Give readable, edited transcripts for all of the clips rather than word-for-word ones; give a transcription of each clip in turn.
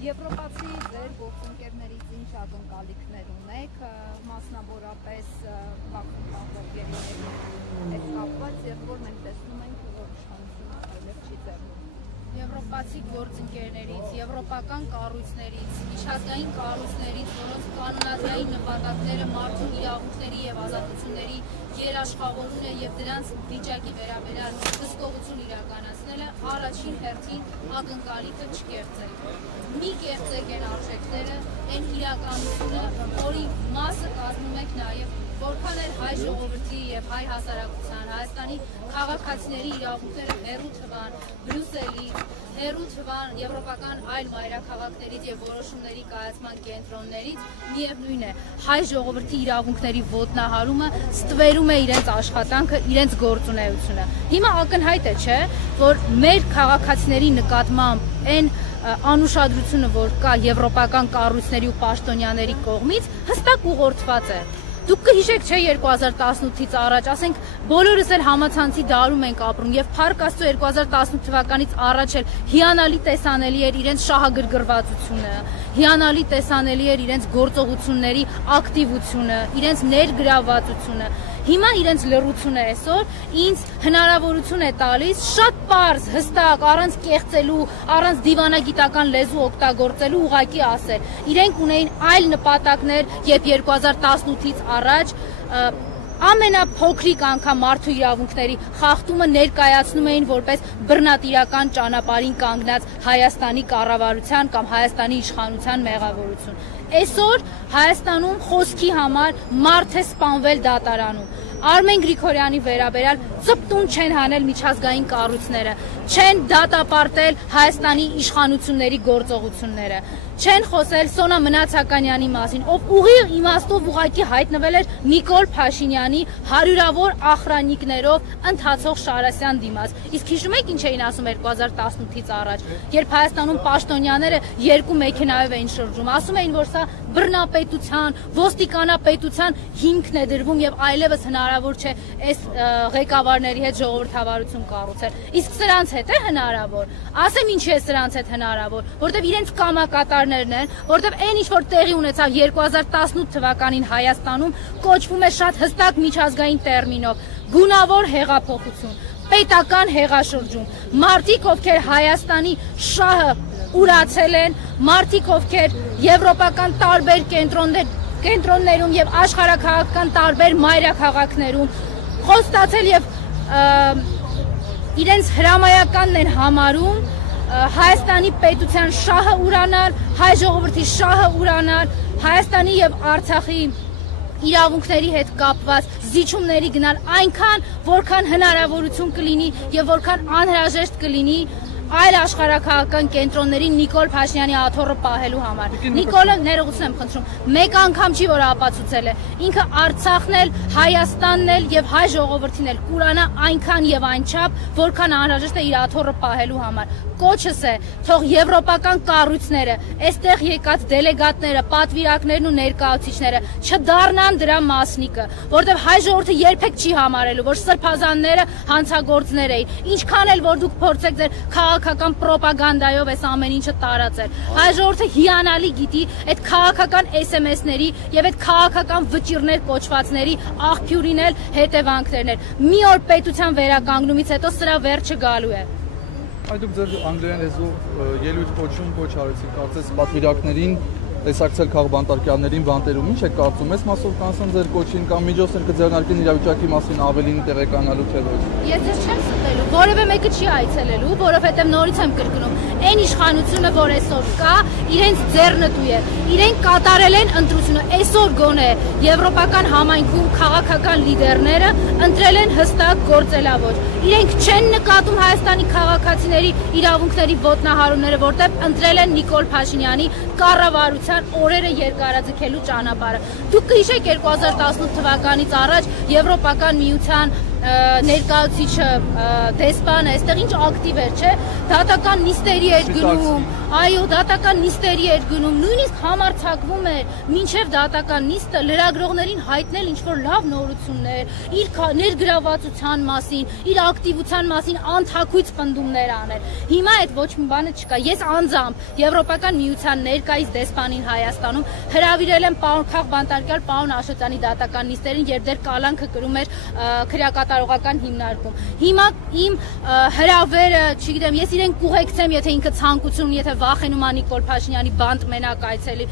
Եվրոպացի ձեր գործընկերներից ինչ ակնկալիքներ ունեք, մասնավորապես Բաքվում պատվերների հետ կապված, եւ որ մենք տեսնում ենք, որ իշխանությունը այլև չի ձեռնում։ Եվրոպացի գործընկերներից, եվրոպական կառույցներից, միջազգային կառույցներից, որոնց կանոնադրային նպատակները մարդու իրավունքների եւ ազատությունների երաշխավորումն է եւ դրանց վիճակի վերաբերյալ հսկողություն իրականացնելը, առաջին հերթին ակնկալիքը չկեղծել։ Մի կեղծեք են արժեքները, այն իրականությունը, որի մասը կազմում եք նաեւ որքան էլ հայ ժողովրդի եւ հայ հասարակության, Հայաստանի քաղաքացիների իրավունքները հեռու թվան Բրյուսելից, հեռու թվան եվրոպական այլ մայրաքաղաքներից եւ որոշումների կայացման կենտրոններից, միևնույն է, հայ ժողովրդի իրավունքների ոտնահարումը ստվերում է իրենց աշխատանքը, իրենց գործունեությունը։ Հիմա ակնհայտ է, չէ, որ մեր քաղաքացիների նկատմամբ այն անուշադրությունը, որ կա եվրոպական կառույցների ու պաշտոնյաների կողմից, հստակ ուղղորդված է։ Դուք կհիշեք, չէ, 2018-ից առաջ, ասենք, բոլորս էլ համացանցի դարում ենք ապրում եւ փառք Աստծո 2018 թվականից առաջ էլ հիանալի տեսանելի էր իրենց շահագրգռվածությունը, հիանալի տեսանելի էր իրենց գործողությունների ակտիվությունը, իրենց ներգրավվածությունը։ Հիմա իրենց լռությունը այսօր ինձ հնարավորություն է տալիս շատ պարզ, հստակ, առանց կեղծելու, առանց դիվանագիտական լեզու օգտագործելու ուղղակի ասել։ Իրենք ունեին այլ նպատակներ, երբ 2018-ից առաջ ամենափոքրիկ անգամ մարդու իրավունքների խախտումը ներկայացնում էին որպես բռնատիրական ճանապարհին կանգնած Հայաստանի կառավարության կամ Հայաստանի իշխանության մեղավորություն։ Այսօր Հայաստանում խոսքի համար մարդ է սպանվել դատարանում։ Արմեն Գրիգորյանի վերաբերյալ ծպտուն չեն հանել միջազգային կառույցները, չեն դատապարտել Հայաստանի իշխանությունների գործողությունները, չեն խոսել Սոնա Մնացականյանի մասին, ով ուղիղ իմաստով ուղղակի հայտնվել էր Նիկոլ Փաշինյանի հարյուրավոր ախրանիկներով ընթացող Շարասյան դիմաց։ Իսկ հիշում եք ինչ էին ասում 2018-ից առաջ, երբ Հայաստանում պաշտոնյաները երկու մեքենայով էին շրջում, ասում էին, որ սա բռնապետության, ոստիկանապետության հիմքն է դրվում եւ այլևս հնարավոր չէ այս ղեկավարների հետ ժողովրդավարություն կառուցել։ Իսկ սրանց հետ է հնարավոր։ Ասեմ ինչի է սրանց հետ հնարավոր, որտեվ իրենց կամակատարներն են, որտեվ այն ինչ որ տեղի ունեցավ 2018 թվականին Հայաստանում կոչվում է շատ հստակ միջազգային տերմինով՝ գունավոր հեղափոխություն, պետական հեղաշրջում։ Մարդիկ, ովքեր Հայաստանի շահը ուրացել են, մարդիկ, ովքեր եվրոպական տարբեր կենտրոններում եւ աշխարհաքաղաքական տարբեր մայրաքաղաքներում խոստացել եւ իրենց հրամայականն են համարում Հայաստանի պետության շահը ուրանալ, հայ ժողովրդի շահը ուրանալ, Հայաստանի եւ Արցախի իրավունքների հետ կապված զիջումների գնալ այնքան, որքան հնարավորություն կլինի եւ որքան անհրաժեշտ կլինի այլ աշխարհաքաղաքական կենտրոններին Նիկոլ Փաշինյանի աթոռը պահելու համար։ Նիկոլը, ներողություն եմ խնդրում, մեկ անգամ չի որ ապացուցել է, ինքը Արցախն էլ, Հայաստանն էլ եւ հայ ժողովրդին էլ կուրանա այնքան եւ այնչափ, որքան անհրաժեշտ է իր աթոռը պահելու համար։ Կոչս է, թող եվրոպական կառույցները, այստեղ եկած դելեգատները, պատվիրակներն ու ներկայացուցիչները չդառնան դրա մասնիկը, որտեղ հայ ժողովուրդը երբեք չի համարելու, որ սրբազանները հանցագործներ էին, ինչքան էլ որ դուք փորձեք ձեր քաղաքական պրոպագանդայով այս ամեն ինչը տարածել։ Հայ ժողովուրդը հիանալի գիտի այդ քաղաքական SMS-ների եւ այդ քաղաքական վճիռներ կոչվածների աղբյուրին էլ հետևանքներն են։ Մի օր պետության վերականգնումից հետո սրա վերջը գալու է։ Այդ դուք ձեր անգլերեն լեզվով ելույթ կոչ արեցիք, կարծես պատվիրակներին տեսակցել քաղբանտարկյալներին բանտերում, ինչ եք կարծում, այս մասով կանցան ձեր կոչին կամ միջոցներ կձեռնարկեն իրավիճակի մասին ավելին տեղեկանալու թե ոչ։ Ես ձեզ չեմ ստելու, որևէ մեկը չի այցելելու, որովհետև նորից եմ կրկնում, այն իշխանությունը, որ այսօր կա, իրենց ձեռնտու է, իրենք կատարել են ընտրությունը, այսօր գոնե եվրոպական համայնքում քաղաքական լիդերները ընտրել են հստակ գործելավոճ, իրենք չեն նկատում Հայաստանի քաղաքացիների իրավունքների ոտնահարումները, որտեղ ընտրել են Նիկոլ Փաշինյանի կառավարության օրերը երկարաձգելու ճանապարհը։ Դուք կհիշեք 2018 թվականից առաջ Եվրոպական միության ներկայացուցիչը դեսպանը այստեղ ինչ ակտիվ էր, չէ, դատական նիստերի էր գնում, այո, դատական նիստերի էր գնում, նույնիսկ համարձակվում էր մինչև դատական նիստը լրագրողներին հայտնել ինչ-որ լավ նորություններ, իր ներգրավվածության մասին, իր ակտիվության մասին անթաքույց պնդումներ անել։ Հիմա այդ ոչ մի բանը չկա։ Ես անձամբ Եվրոպական միության ներկայիս դեսպանին Հայաստանում հրավիրել եմ քաղբանտարկյալ պարոն Աշոտյանի դատական նիստերին, երբ դեռ կալանքը կրում էր քրեակատարողական հիմնարկում։ Հիմա իմ հրավերը, չգիտեմ, ես իրեն կուղեկցեմ, եթե ինքը ցանկություն ունի, եթե վախենում է Նիկոլ Փաշինյանի բանտ մենակ այցելի,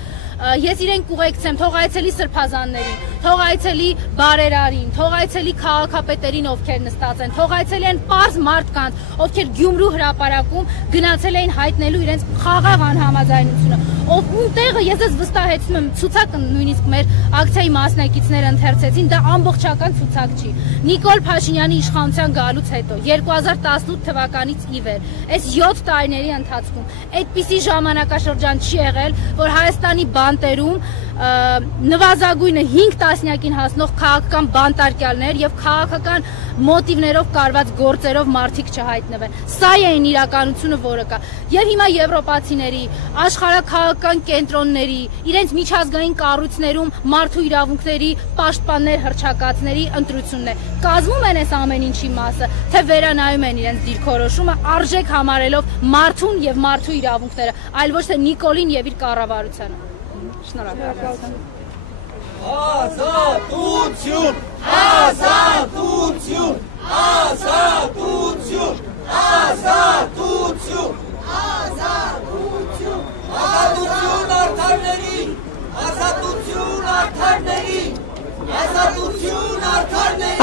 ես իրեն կուղեկցեմ, թող այցելի սրբազաններին, թող այցելի բարերարին, թող այցելի քաղաքապետերին, ովքեր նստած են, թող այցելի են պարզ մարդկանց, ովքեր Գյումրու հրապարակում գնացել էին հայտնելու իրենց խաղաղ անհամաձայնությունը, ով ում տեղը ես ես վստահեցնում եմ, ցուցակը նույնիսկ մեր ակցիայի մասնակիցները ընթերցեցին, դա ամբողջական ցուցակ չի։ Նիկոլ Փաշինյանի իշխանության գալուց հետո 2018 թվականից ի վեր, այս 7 տարիների ընթացքում այդպիսի ժամանակաշրջան չի եղել, որ Հայաստանի բանտերում նվազագույնը 5 տասնյակին հասնող քաղաքական բանտարկյալներ եւ քաղաքական մոտիվներով կարված գործերով մարդիկ չհայտնվեն։ Սա է այն իրականությունը, որը կա։ Եվ հիմա եվրոպացիների, աշխարհաքաղաքական կենտրոնների, իրենց միջազգային կառույցներում մարդու իրավունքների պաշտպաններ հռչակածների ընտրությունն է։ Կազմում են այս ամեն ինչի մասը, թե վերանայում են իրենց դիրքորոշումը արժեք համարելով մարդուն եւ մարդու իրավունքները, այլ ոչ թե Նիկոլին եւ իր կառավարությանը։ Շնորհակալություն։ Ազատություն, ազատություն, ազատություն, ազատություն, ազատություն, ազատություն արդարներին, ազատություն արդարներին, ազատություն արդարներին։